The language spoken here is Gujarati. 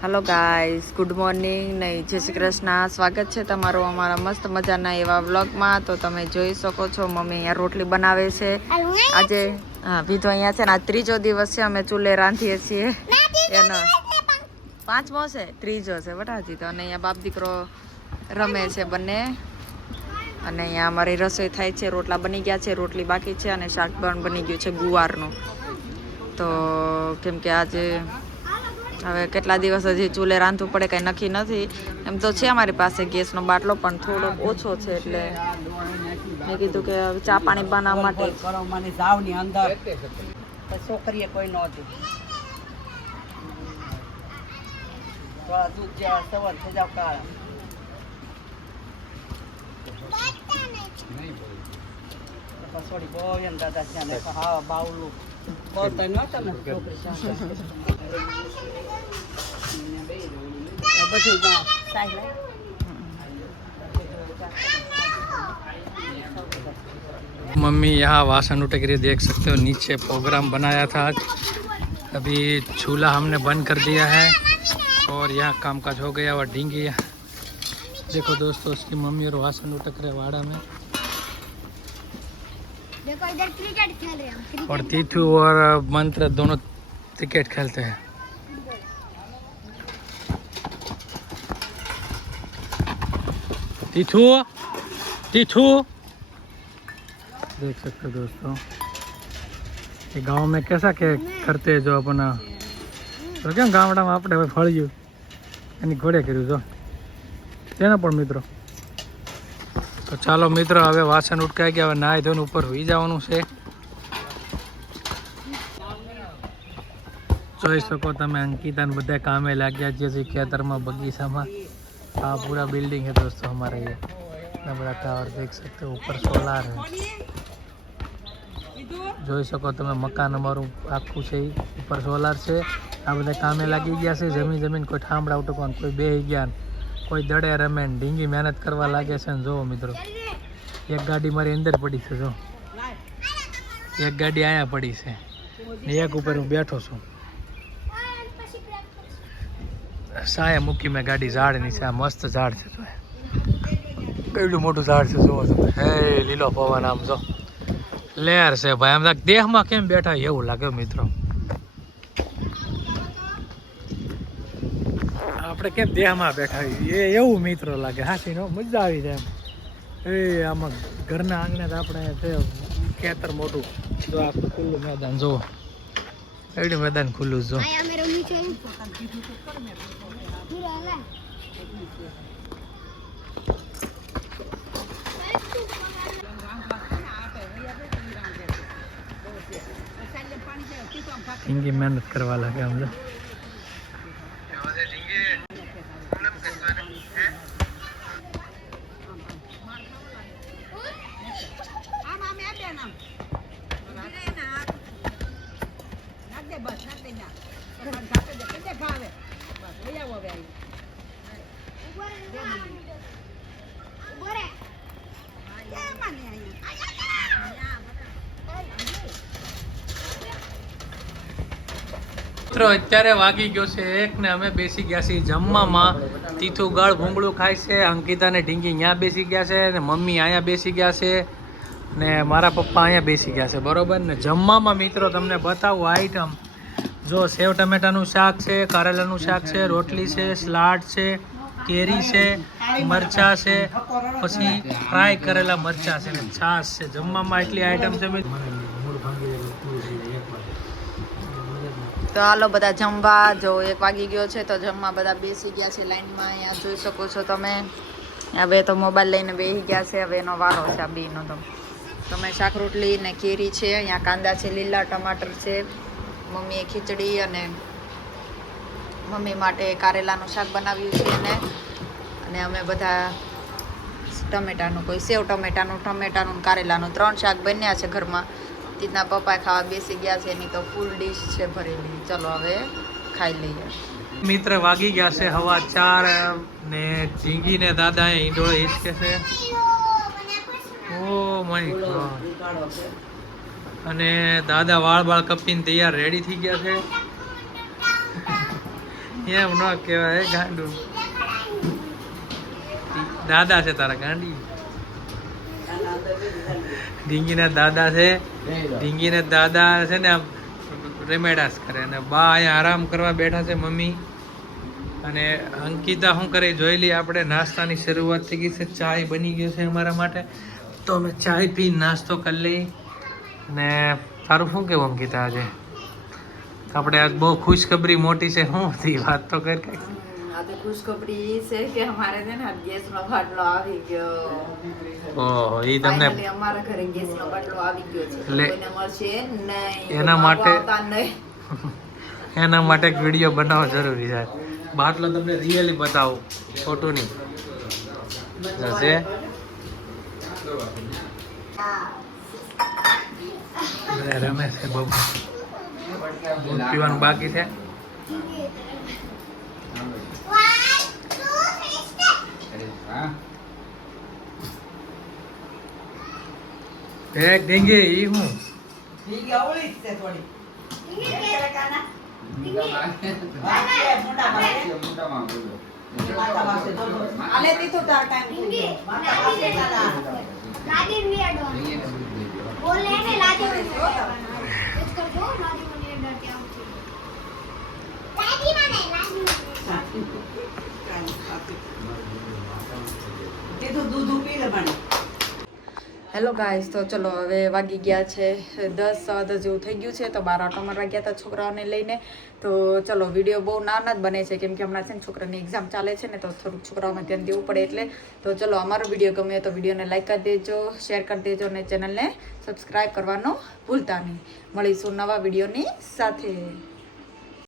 હેલો ગાઈસ, ગુડ મોર્નિંગ નહીં, જય શ્રી કૃષ્ણ. સ્વાગત છે તમારું અમારા મસ્ત મજાના એવા વ્લોગમાં. તો તમે જોઈ શકો છો મમ્મી અહીંયા રોટલી બનાવે છે આજે. હા, વિધો અહીંયા છે ને, આ ત્રીજો દિવસ છે અમે ચૂલે રાંધીએ છીએ. એનો 5મો છે, ત્રીજો છે બટાજી. તો અને અહીંયા બાપ દીકરો રમે છે બંને. અને અહીંયા અમારી રસોઈ થાય છે, રોટલા બની ગયા છે, રોટલી બાકી છે અને શાક પણ બની ગયું છે ગુવારનું. તો કેમ કે આજે હવે કેટલા દિવસ હજી ચૂલે રાંધવું પડે કંઈ નક્કી નથી. એમ તો છે અમારી પાસે ગેસનો બાટલો, પણ થોડો ઓછો છે એટલે મેં કીધું કે ચા પાણી બનાવવા માટે છોકરીએ કોઈ નહોતી. દૂધ સવાર સજાવ કાળા સોડી બહુ એમ દાદા છે હા બાવલું બોલતા નહોતા ને છોકરી मम्मी यहाँ वासन उठक रही, देख सकते हो नीचे प्रोग्राम बनाया था आज. अभी चूल्हा हमने बंद कर दिया है और यहाँ कामकाज हो गया. और ढींगी देखो दोस्तों, उसकी मम्मी और वासन उठक रहे वाड़ा में. देखो इधर क्रिकेट खेल रहे हैं. और तीथू और मंत्र दोनों क्रिकेट खेलते हैं. तीथू तीथू देख सकते हो दोस्तों, ये गांव में कैसा के करते हैं जो अपना तो क्या गामड़ा में આપણે હવે ફળ્યું એની ઘોડે કર્યું જો તેના પણ મિત્રો. તો ચાલો મિત્રો, હવે વાસણ ઉટકાઈ ગયા, હવે નાહી ધોઈને ઉપર હોઈ જવાનું છે. જોઈ શકો તમે અંકિતાને બધા કામે લાગ્યા છે ખેતરમાં, બગીચામાં. આ પૂરા બિલ્ડિંગ है दोस्तों हमारे ये बड़ा टावर देख सकते हो, ऊपर सोलार है. જોઈ શકો તમે મકાન અમારું આખું છે, ઉપર સોલાર છે. આ બધા કામે લાગી ગયા છે, જમીન કોઈ ઠામડા ઉટકવાનું, કોઈ બેહી ગયા, કોઈ દડે રમે, ઢીંગી મહેનત કરવા લાગે છે. ને જુઓ મિત્રો, એક ગાડી મારી અંદર પડી છે, જો એક ગાડી અહીંયા પડી છે ને એક ઉપર હું બેઠો છું. સાયા મૂકી મેં ગાડી ઝાડની છે. આ મસ્ત ઝાડ છે, તો કેટલું મોટું ઝાડ છે જુઓ તમે. હે લીલો પવન, આમ જો લહેર છે ભાઈ. આમ લાગે દેહમાં કેમ બેઠા એવું લાગે મિત્રો. આપણે કેમ દેહમાં બેઠા એ એવું મિત્રો લાગે. હાથી નો મજા આવી જાય એમ. એ આમાં ઘરના આંગણે આપણે છે ખેતર મોટું, જો આખું ખુલ્લું મેદાન જુઓ, એટલું મેદાન ખુલ્લું જો. ઢીંગી મહેનત કરવા લાગે આમ જો. મિત્રો અત્યારે વાગી ગયો છે 1 ને અમે બેસી ગયા છીએ જમવામાં. તીથું ગળ ભૂંગળું ખાય છે, અંકિતા ને ઢીંગી ત્યાં બેસી ગયા છે, ને મમ્મી અહીંયા બેસી ગયા છે, ને મારા પપ્પા અહીંયા બેસી ગયા છે, બરોબર ને. જમવામાં મિત્રો તમને બતાવું આઈટમ જો, સેવ ટમેટાનું શાક છે, કારેલાનું શાક છે, રોટલી છે, સલાડ છે, કેરી છે, મરચા છે, પછી ફ્રાય કરેલા મરચા છે, ને છાશ છે. જમવામાં એટલી આઈટમ છે. તો હાલો બધા જમવા. જો 1 વાગી ગયો છે, તો જમવા બધા બેસી ગયા છે લાઈનમાં. અહીંયા જોઈ શકો છો તમે. હવે તો મોબાઈલ લઈને બેસી ગયા છે. હવે એનો વારો છે આ બેનો. તમે શાક રોટલી ને કેરી છે, અહીંયા કાંદા છે, લીલા ટમાટર છે, મમ્મીએ ખીચડી અને મમ્મી માટે કારેલાનું શાક બનાવ્યું છે અને અમે બધા ટમેટાનું, કોઈ સેવ ટમેટાનું કારેલાનું 3 શાક બન્યા છે ઘરમાં. તીના પપ્પા ખાવા બેસી ગયા છે. એની તો ફૂલ ડીશ છે ભરેલી. ચલો હવે ખાઈ લઈએ. મિત્ર વાગી ગયા છે 4:15 ને ઢીંગી ને દાદા ઈંડોળે હિસકે છે. Oh my God. અને દાદા વાળ કપીને તૈયાર રેડી થઈ ગયા છે. એમ ન કહેવાય ગાંડું. દાદા છે તારા ગાંડી. ઢીંગીના દાદા છે. ઢીંગીને દાદા છે ને આમ રેમેડાસ કરે અને બા અહીંયા આરામ કરવા બેઠા છે મમ્મી. અને અંકિતા શું કરે જોઈ લઈએ આપણે. નાસ્તાની શરૂઆત થઈ ગઈ છે. ચાય બની ગયો છે અમારા માટે, તો અમે ચાય પી નાસ્તો કરી લઈ. ને તારું શું કેવું અંકિતા? આજે આપણે આજ બહુ ખુશખબરી મોટી છે. શું હતી વાત તો કર કઈ. આજે ખુશખબરી એ છે કે અમારે છે ને ગેસનો બાટલો આવી ગયો. ઓહો, એ તમને Finally અમારા ઘરે ગેસનો બાટલો આવી ગયો છે. લે. કોઈને મળશે નહીં. એના માટે આવતા નહીં. એના માટે એક વિડીયો બનાવવો જરૂરી છે. બાટલો તમને રિયલી બતાવું, ખોટું નહીં. છે રમે છે બહુ. દૂધ પીવાનું બાકી છે. એક ઢીંગી ઈ હું ઢીંગી અવળી જ છે થોડી. આલે દીધું તાર ટાઈમ થઈ ગયો. માથા પાસે તારા. લાદી ની અડવાની બોલે ને લાદી ની અડવાની એજ કરજો લાદી ની અડતી આવતી લાદી મને કીધું દૂધ પી લે પાણી. હેલો ગાઈસ, તો ચલો હવે વાગી ગયા છે 10 જેવું થઈ ગયું છે. તો 12 આટો મારવા ગયા હતા છોકરાઓને લઈને. તો ચલો વિડીયો બહુ નાના જ બને છે કેમ કે હમણાં છે ને છોકરાની એક્ઝામ ચાલે છે ને, તો થોડુંક છોકરાઓમાં ધ્યાન દેવું પડે એટલે. તો ચલો અમારો વિડીયો ગમે તો વિડીયોને લાઈક કરી દેજો, શેર કરી દેજો અને ચેનલને સબસ્ક્રાઈબ કરવાનું ભૂલતા નહીં. મળીશું નવા વિડીયોની સાથે.